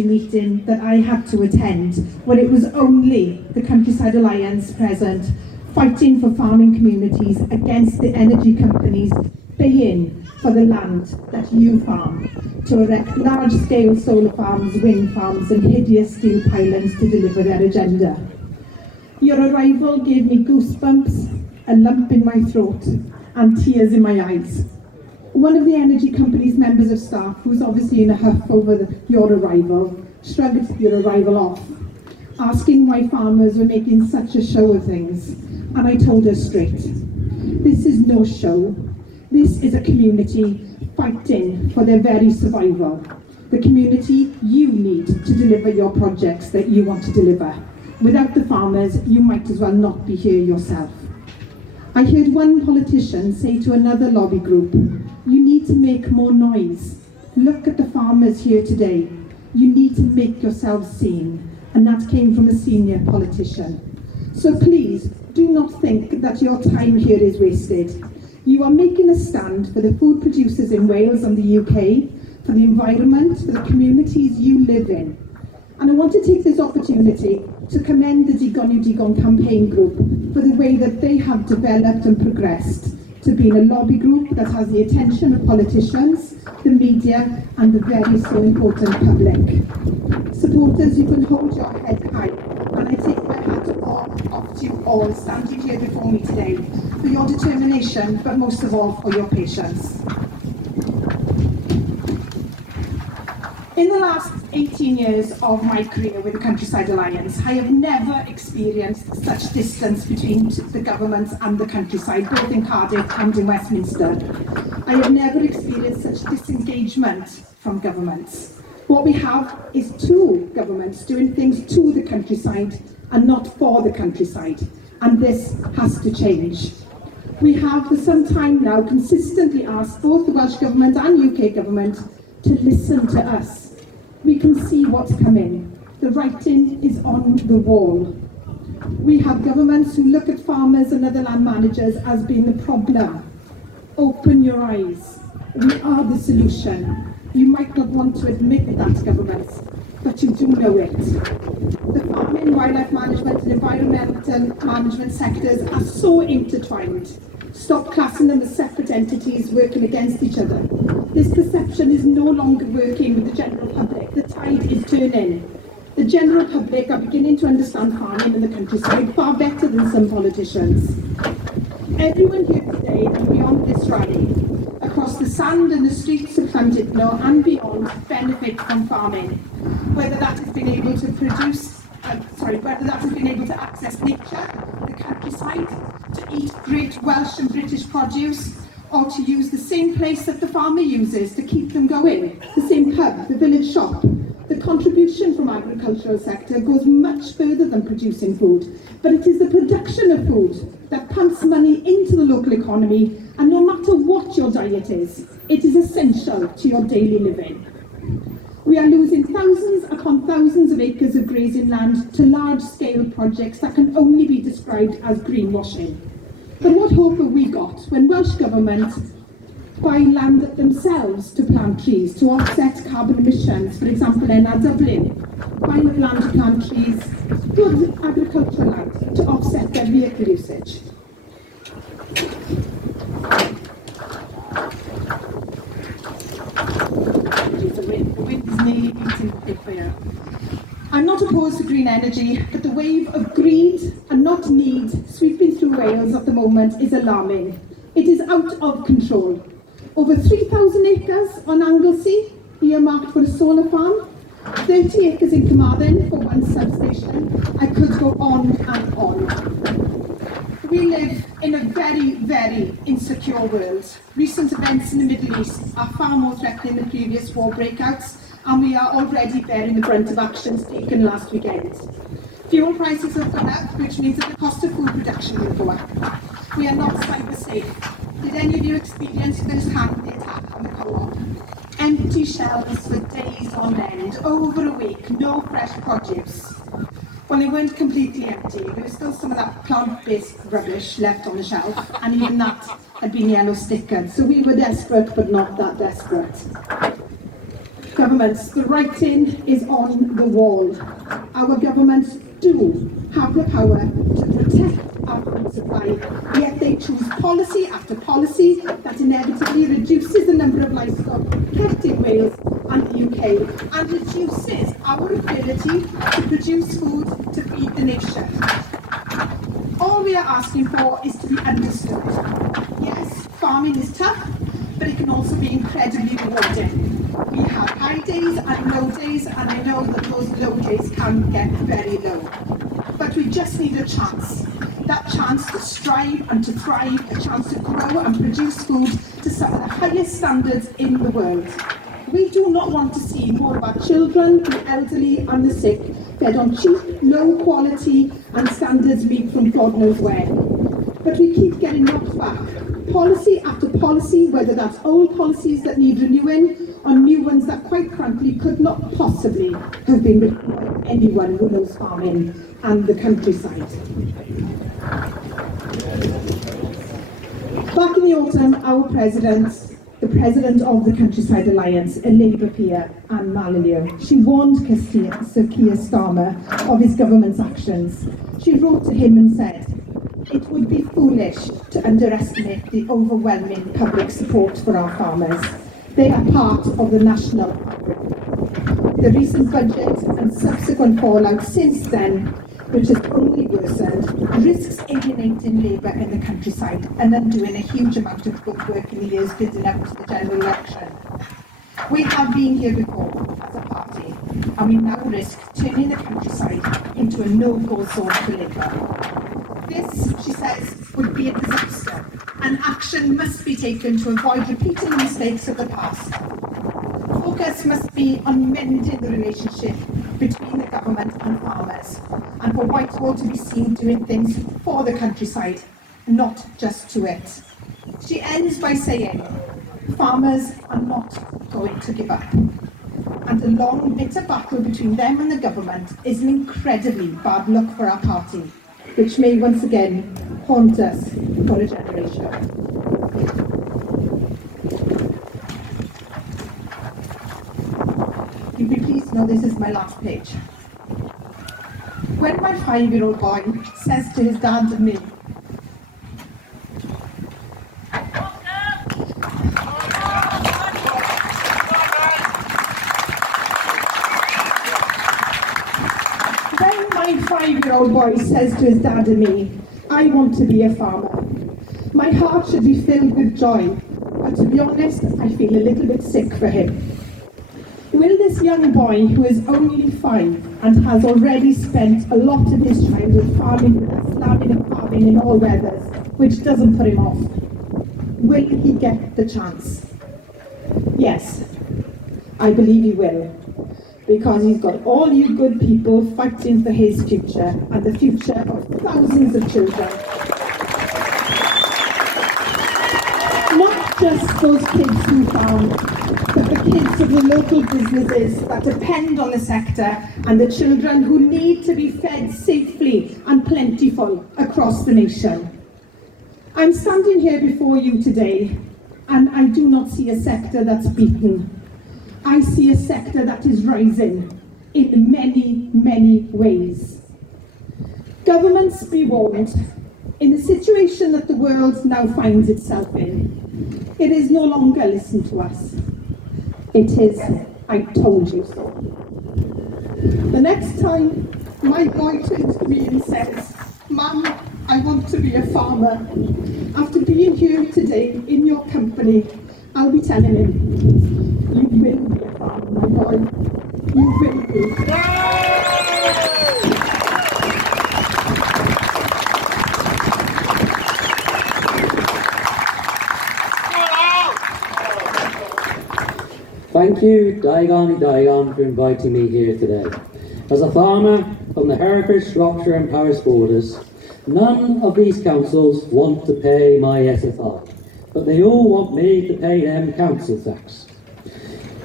energy meeting that I had to attend, where it was only the Countryside Alliance present, fighting for farming communities against the energy companies paying for the land that you farm, to erect large-scale solar farms, wind farms and hideous steel pylons to deliver their agenda. Your arrival gave me goosebumps, a lump in my throat and tears in my eyes. One of the energy company's members of staff, who's obviously in a huff over your arrival, shrugged your arrival off, asking why farmers were making such a show of things. And I told her straight, this is no show. This is a community fighting for their very survival. The community you need to deliver your projects that you want to deliver. Without the farmers, you might as well not be here yourself. I heard one politician say to another lobby group, you need to make more noise. Look at the farmers here today. You need to make yourselves seen. And that came from a senior politician. So please, do not think that your time here is wasted. You are making a stand for the food producers in Wales and the UK, for the environment, for the communities you live in. And I want to take this opportunity to commend the Digon campaign group for the way that they have developed and progressed to being a lobby group that has the attention of politicians, the media and the very so important public. Supporters, you can hold your head high, and I take my hat off to you all standing here before me today for your determination, but most of all for your patience. In the last 18 years of my career with the Countryside Alliance, I have never experienced such distance between the government and the countryside, both in Cardiff and in Westminster. I have never experienced such disengagement from governments. What we have is two governments doing things to the countryside and not for the countryside, and this has to change. We have for some time now consistently asked both the Welsh Government and UK Government to listen to us. We can see what's coming. The writing is on the wall. We have governments who look at farmers and other land managers as being the problem. Open your eyes. We are the solution. You might not want to admit that, governments, but you do know it. The farming, wildlife management and environmental management sectors are so intertwined. Stop classing them as separate entities working against each other. This perception is no longer working with the general public. The tide is turning. The general public are beginning to understand farming in the countryside far better than some politicians. Everyone here today and beyond this rally, across the sand and the streets of LLandudno and beyond, benefit from farming. Whether that has been able to whether that has been able to access nature, the countryside, to eat great Welsh and British produce, or to use the same place that the farmer uses to keep them going, the same pub, the village shop. The contribution from agricultural sector goes much further than producing food, but it is the production of food that pumps money into the local economy, and no matter what your diet is, it is essential to your daily living. We are losing thousands upon thousands of acres of grazing land to large-scale projects that can only be described as greenwashing. But what hope have we got when Welsh Government buy land themselves to plant trees to offset carbon emissions, for example in Dublin, buying up land to plant trees, good agricultural land to offset their vehicle usage. The wind is nearly eating the pig for you. I'm not opposed to green energy, but the wave of greed and not need sweeping through Wales at the moment is alarming. It is out of control. Over 3,000 acres on Anglesey, earmarked for a solar farm, 30 acres in Carmarthen for one substation. I could go on and on. We live in a very, very insecure world. Recent events in the Middle East are far more threatening than previous war breakouts, and we are already bearing the brunt of actions taken last weekend. Fuel prices have gone up, which means that the cost of food production will go up. We are not cyber safe. Did any of you experience firsthand the attack on the co-op? Empty shelves for days on end, over a week, no fresh produce. Well, they weren't completely empty. There was still some of that plant-based rubbish left on the shelf, and even that had been yellow stickered. So we were desperate, but not that desperate. Governments, the writing is on the wall. Our governments do have the power to protect our food supply, yet they choose policy after policy that inevitably reduces the number of livestock kept in Wales and the UK and reduces our ability to produce food to feed the nation. All we are asking for is to be understood. Yes, farming is tough, but it can also be incredibly rewarding. We have high days and low days, and I know that those low days can get very low. But we just need a chance. That chance to strive and to thrive, a chance to grow and produce food to some of the highest standards in the world. We do not want to see more of our children, the elderly and the sick fed on cheap, low quality and standards meat from God knows where. But we keep getting knocked back. Policy after policy, whether that's old policies that need renewing or new ones that quite frankly could not possibly have been written by anyone who knows farming and the countryside. Back in the autumn, our the president of the Countryside Alliance, a Labour peer, Anne Malilio, she warned Sir Keir Starmer of his government's actions. She wrote to him and said, "It would be foolish to underestimate the overwhelming public support for our farmers. They are part of the national fabric. The recent budget and subsequent fallout since then, which has only worsened, risks alienating Labour in the countryside and undoing a huge amount of good work in the years leading up to the general election. We have been here before as a party, and we now risk turning the countryside into a no-go zone for Labour. This," she says, "would be a disaster, and action must be taken to avoid repeating the mistakes of the past. Focus must be on mending the relationship between the government and farmers, and for Whitehall to be seen doing things for the countryside, not just to it." She ends by saying, "Farmers are not going to give up. And a long, bitter battle between them and the government is an incredibly bad look for our party, which may once again haunt us for a generation." You'll be pleased to know this is my last page. When my 5-year-old boy says to his dad and me, "I want to be a farmer," my heart should be filled with joy, but to be honest, I feel a little bit sick for him. Will this young boy, who is only 5 and has already spent a lot of his childhood farming with us, slamming and carving in all weathers, which doesn't put him off, will he get the chance? Yes, I believe he will, because he's got all you good people fighting for his future and the future of thousands of children. Not just those kids who farm, but the kids of the local businesses that depend on the sector and the children who need to be fed safely and plentiful across the nation. I'm standing here before you today, and I do not see a sector that's beaten. I see a sector that is rising in many, many ways. Governments be warned, in the situation that the world now finds itself in, it is no longer listen to us. It is, I told you so. The next time my boy turns to me and says, "Mum, I want to be a farmer," after being here today in your company, I'll be telling him, "You will be a farmer, my boy. You will be." Thank you, Digon, for inviting me here today. As a farmer from the Hereford, Shropshire and Paris borders, none of these councils want to pay my SFI, but they all want me to pay them council tax.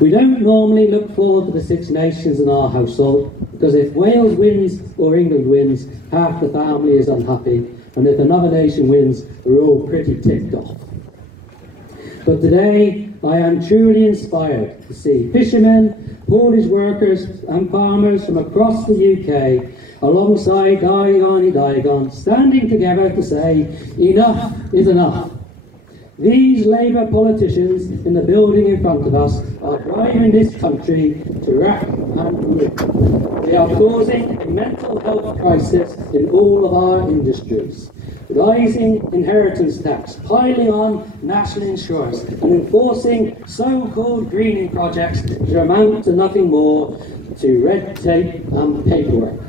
We don't normally look forward to the Six Nations in our household, because if Wales wins or England wins, half the family is unhappy, and if another nation wins, we're all pretty ticked off. But today, I am truly inspired to see fishermen Polish workers and farmers from across the UK, alongside Digon, standing together to say, enough is enough. These Labour politicians in the building in front of us are driving this country to wreck and ruin. They are causing a mental health crisis in all of our industries. Rising inheritance tax, piling on national insurance, and enforcing so-called greening projects that amount to nothing more to red tape and paperwork.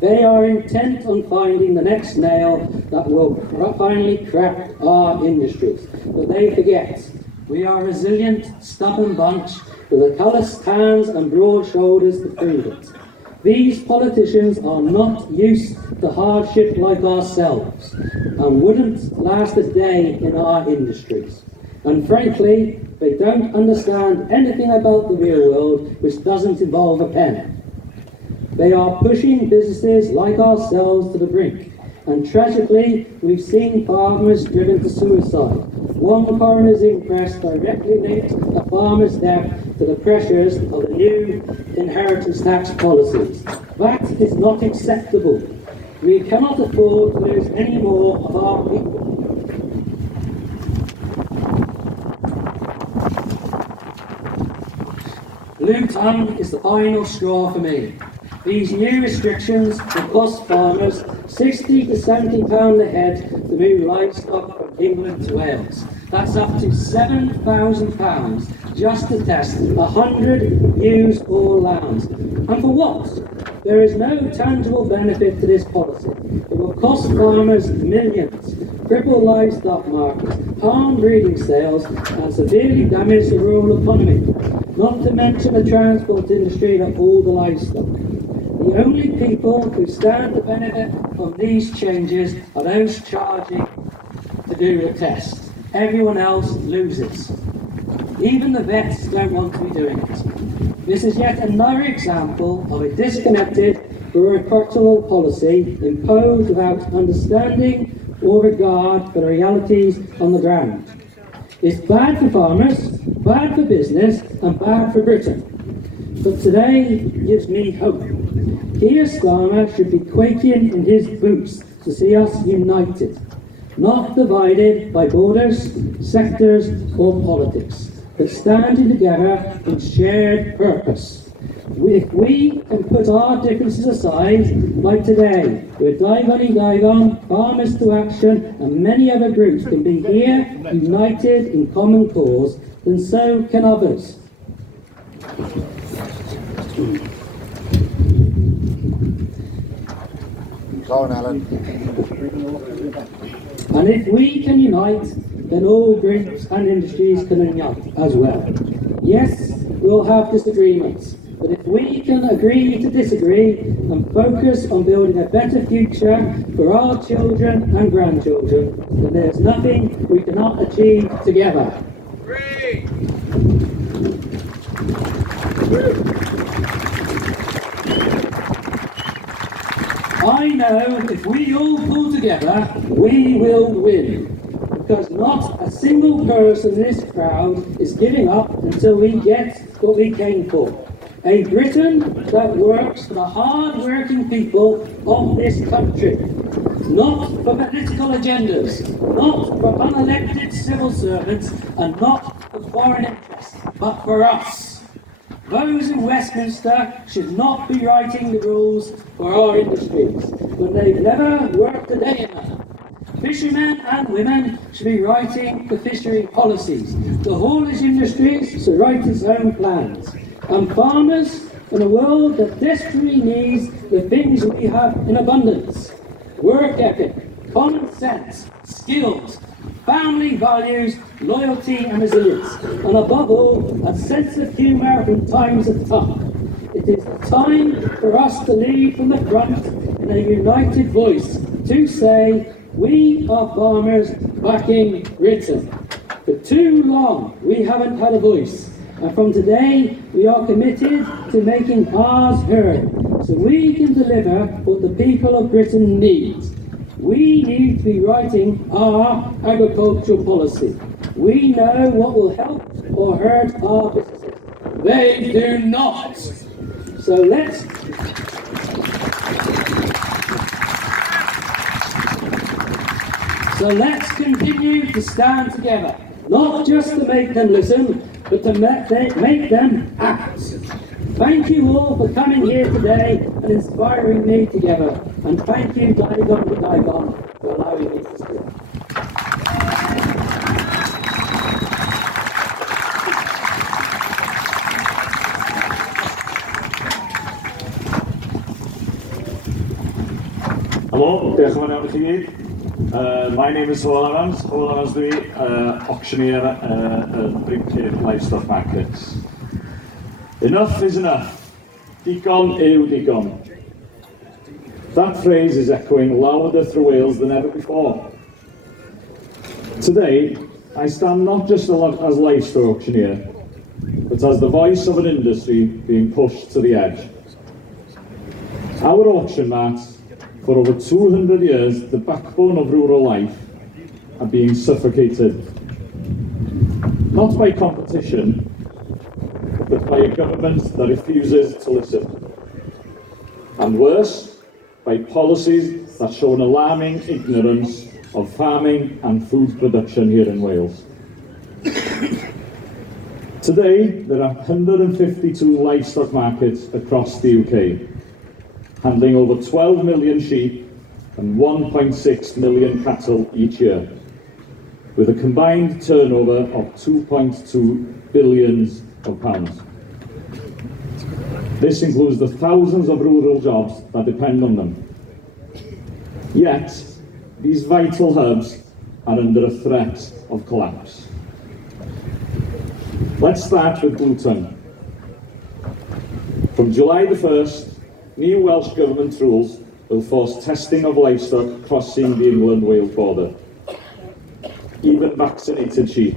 They are intent on finding the next nail that will finally crack our industries. But they forget we are a resilient, stubborn bunch with a calloused hands and broad shoulders to prove it. These politicians are not used to hardship like ourselves and wouldn't last a day in our industries. And frankly, they don't understand anything about the real world which doesn't involve a pen. They are pushing businesses like ourselves to the brink. And tragically, we've seen farmers driven to suicide. One coroner's inquest directly linked a farmer's death to the pressures of the new inheritance tax policies. That is not acceptable. We cannot afford to lose any more of our people. Luton is the final straw for me. These new restrictions will cost farmers £60 to £70 a head to move livestock from England to Wales. That's up to £7,000 just to test 100 ewes or lambs. And for what? There is no tangible benefit to this policy. It will cost farmers millions, cripple livestock markets, harm breeding sales, and severely damage the rural economy. Not to mention the transport industry and all the livestock. The only people who stand to benefit from these changes are those charging to do the test. Everyone else loses. Even the vets don't want to be doing it. This is yet another example of a disconnected bureaucratic policy imposed without understanding or regard for the realities on the ground. It's bad for farmers, bad for business, and bad for Britain. But today gives me hope. Keir Starmer should be quaking in his boots to see us united, not divided by borders, sectors, or politics, but standing together in shared purpose. If we can put our differences aside, like today, where Digon, Farmers to Action, and many other groups can be here, united in common cause, then so can others. Go on, Alan. And if we can unite, then all groups and industries can unite as well. Yes, we'll have disagreements, but if we can agree to disagree and focus on building a better future for our children and grandchildren, then there's nothing we cannot achieve together. I know if we all pull together, we will win. Because not a single person in this crowd is giving up until we get what we came for. A Britain that works for the hard-working people of this country. Not for political agendas, not for unelected civil servants, and not for foreign interests, but for us. Those in Westminster should not be writing the rules for our industries when they've never worked a day in them. Fishermen and women should be writing the fishery policies. The haulage industry should write its own plans. And farmers in a world that desperately needs the things we have in abundance. Work ethic, common sense, skills, family values, loyalty and resilience, and above all, a sense of humour in times of tough. It is the time for us to lead from the front in a united voice to say, we are farmers backing Britain. For too long, we haven't had a voice, and from today, we are committed to making ours heard, so we can deliver what the people of Britain need. We need to be writing our agricultural policy. We know what will help or hurt our businesses. They do not. So let's continue to stand together, not just to make them listen, but to make them act. Thank you all for coming here today and inspiring me together. And thank you, Digon, for allowing me to speak. Hello, diolch yn fawr iawn i chi gyd. My name is LLandudno dwi, auctioneer yn Brimkirk Livestock Markets. Enough is enough. Digon yw digon. That phrase is echoing louder through Wales than ever before. Today, I stand not just as livestock auctioneer, but as the voice of an industry being pushed to the edge. Our auction mats, for over 200 years, the backbone of rural life, are being suffocated. Not by competition, but by a government that refuses to listen. And worse, by policies that show an alarming ignorance of farming and food production here in Wales. Today, there are 152 livestock markets across the UK, handling over 12 million sheep and 1.6 million cattle each year, with a combined turnover of £2.2 billion. This includes the thousands of rural jobs that depend on them. Yet, these vital hubs are under a threat of collapse. Let's start with Bluetongue. From July the 1st, new Welsh Government rules will force testing of livestock crossing the England-Wales border, even vaccinated sheep.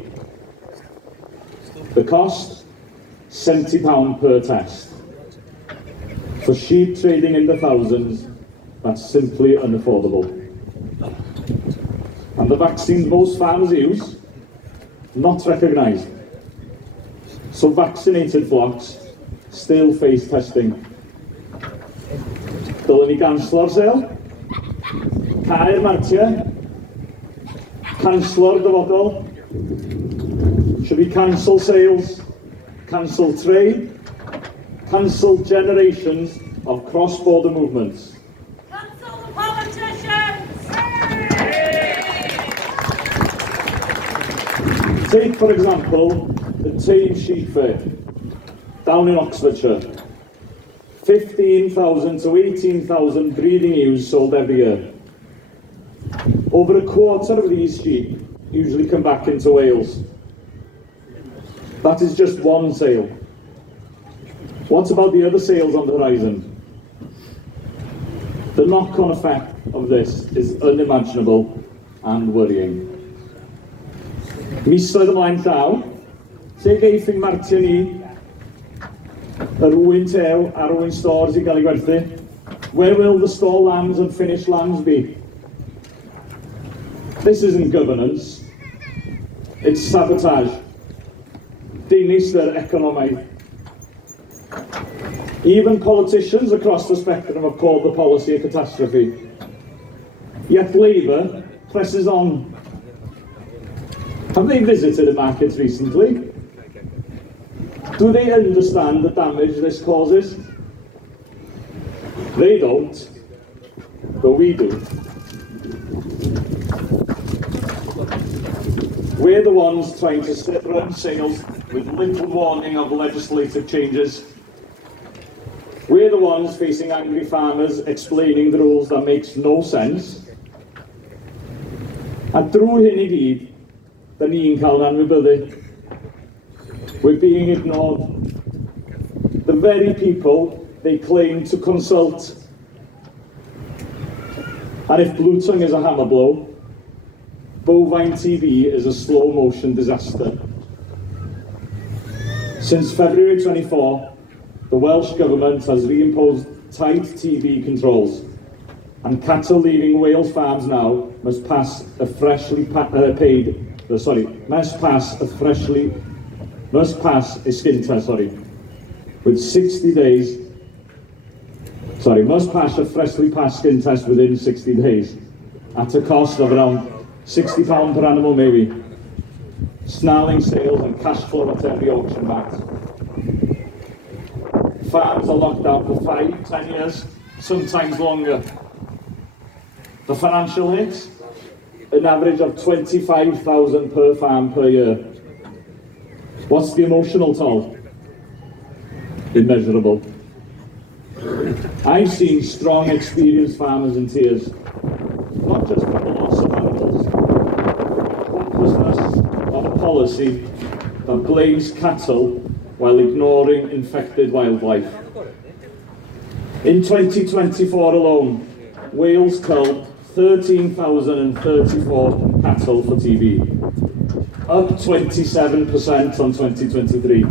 The cost? £70 per test. For sheep trading in the thousands, that's simply unaffordable. And the vaccines most farmers use? Not recognised. So vaccinated flocks still face testing. Dylen ni ganslo'r sale, cau'r martiau, canslo'r dyfodol. Should we cancel sales, cancel trade, cancel generations of cross-border movements? Cancel the politicians! Take, for example, the Tame Sheep Fair, down in Oxfordshire. 15,000 to 18,000 breeding ewes sold every year. Over a quarter of these sheep usually come back into Wales. That is just one sale. What about the other sales on the horizon? The knock-on effect of this is unimaginable and worrying. Misoedd ymlaen llaw, lle geith ein martiau ni yr wyn tew ar wyn stores I gael ei gwerthu? Where will the stall lambs and finished lambs be? This isn't governance, it's sabotage. Dinister economy. Even politicians across the spectrum have called the policy a catastrophe. Yet Labour presses on. Have they visited the markets recently? Do they understand the damage this causes? They don't, but we do. We're the ones trying to run sales with little warning of legislative changes. We're the ones facing angry farmers explaining the rules that makes no sense. A drwy hyn I gyd, da ni'n cael yn anwybyddu. We're being ignored. The very people they claim to consult. And if Bluetongue is a hammer blow, bovine TB is a slow motion disaster. Since February 24, the Welsh Government has reimposed tight TB controls, and cattle leaving Wales farms now must pass a must pass a skin test, with 60 days, must pass a freshly passed skin test within 60 days at a cost of around £60 per animal maybe. Snarling sales and cash flow at every auction mat. Farms are locked down for 5, 10 years, sometimes longer. The financial hits, an average of 25,000 per farm per year. What's the emotional toll? Immeasurable. I've seen strong, experienced farmers in tears, not just for the loss of animals, but hopelessness of a policy that blames cattle while ignoring infected wildlife. In 2024 alone, Wales culled 13,034 cattle for TB, up 27% on 2023.